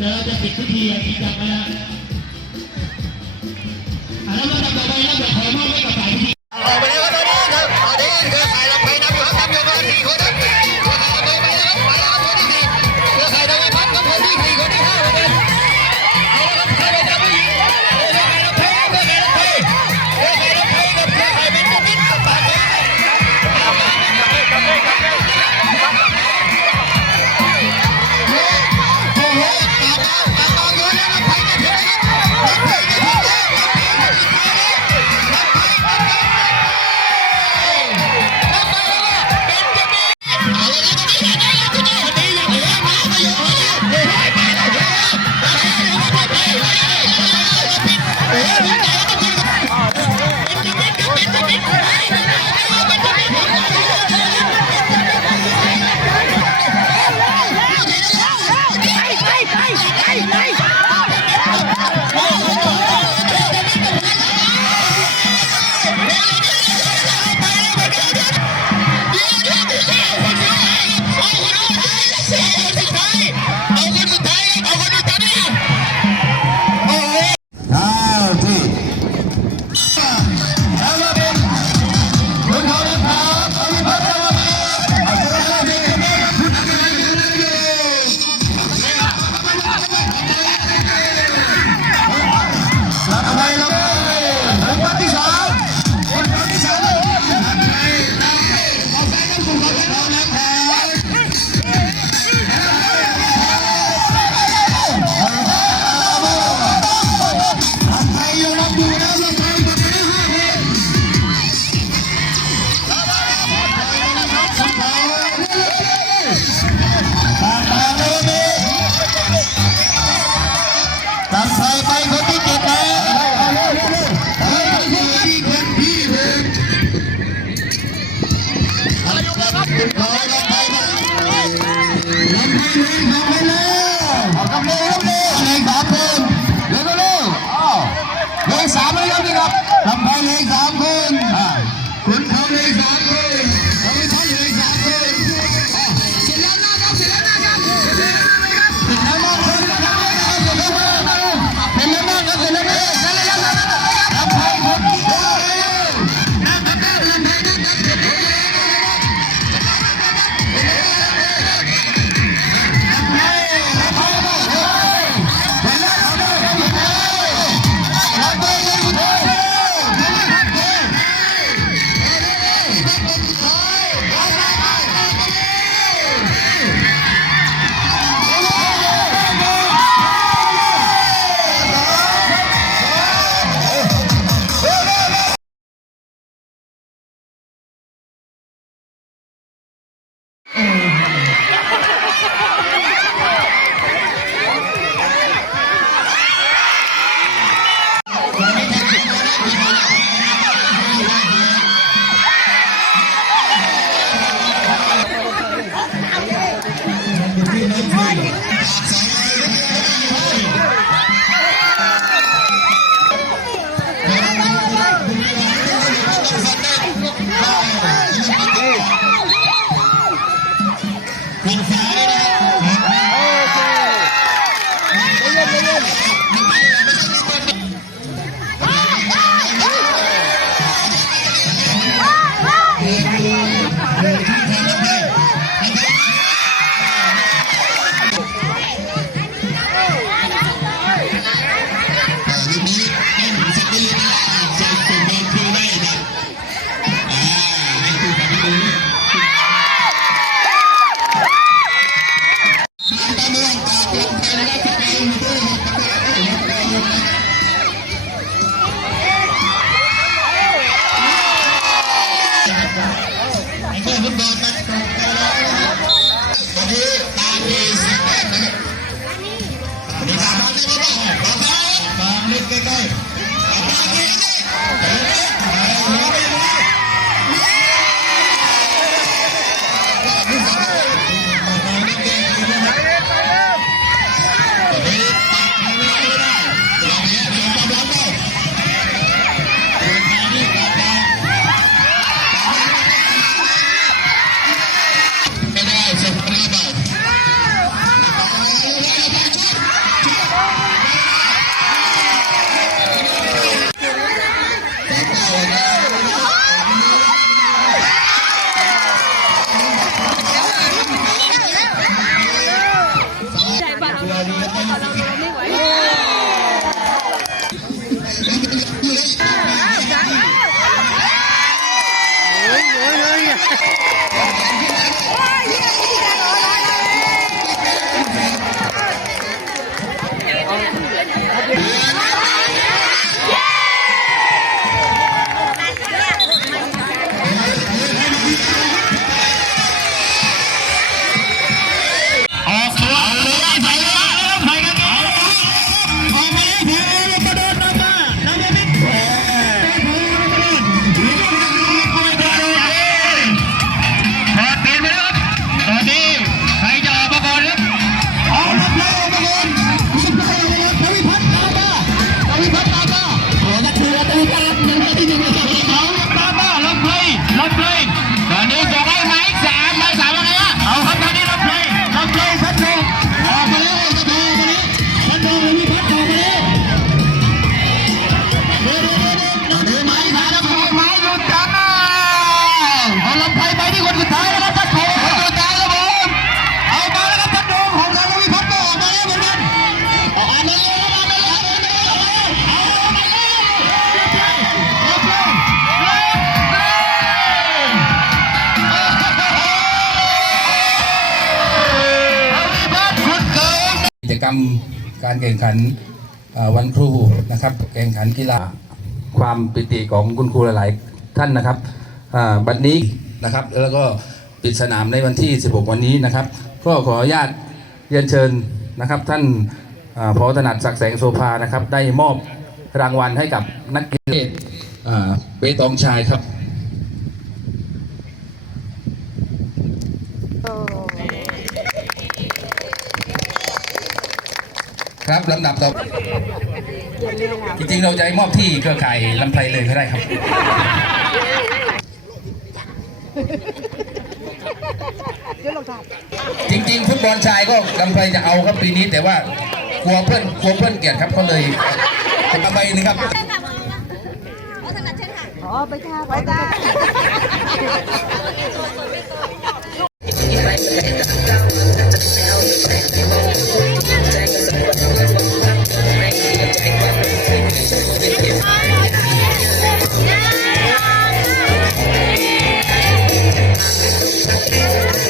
เดี๋ยวเราจะปิดพิธีจริงจังนะแล้วลำดับต่อไปนะเดี๋ยวขอมอบให้กับฝ่ายพิธีออกไปแล้วครับตอนนี้คือฝ่ายลำไส้นำอยู่ครับนำอยู่กัน4 คนครับฝ่ายลำไส้ไปแล้วครับไปแล้วครับคนที่4เครือข่ายดาวพัดครับคนที่4คนที่5ครับเอาละครับใครเป็นเจ้าผู้หญิงเครือข่ายลำไส้เครือข่ายลำไส้เครือข่ายลำไส้กับเครือข่ายเป็นมิตรกับฝ่ายลำไส้เลย3 คนคุณเขาเลย3 คนเขาไม่ทันเลย3 คนเสร็จแล้วนะครับเสร็จแล้วนะครับเสร็จแล้วนะครับเสร็จแล้วนะครับเสร็จแล้วนะครับเสร็จแล้วนะครับเสร็จแล้วนะครับเสร็จแล้วนะครับลำไส้คนที่2นะครับลำไส้นะครับเสร็จแล้ว กิจกรรมการแข่งขันวันครูนะครับแข่งขันกีฬาความปิติของคุณครูหลายๆท่านนะครับบัดนี้นะครับแล้วก็ปิดสนามในวันที่ 16 วันนี้นะครับก็ขออนุญาตเรียนเชิญนะครับท่านผอ.ถนัดศักดิ์แสงโสภานะครับได้มอบรางวัลให้กับนักกีฬาเปตองชายครับครับลำดับต่อจริงๆเราจะมอบที่เครือข่ายลำไพเลยก็ได้ครับจริงๆฟุตบอลชายก็ลำไพจะเอาครับปีนี้แต่ว่ากลัวเพื่อนเกลียดครับก็เลยเอาไปนึงครับอ๋อไปค่ะไปค่ะ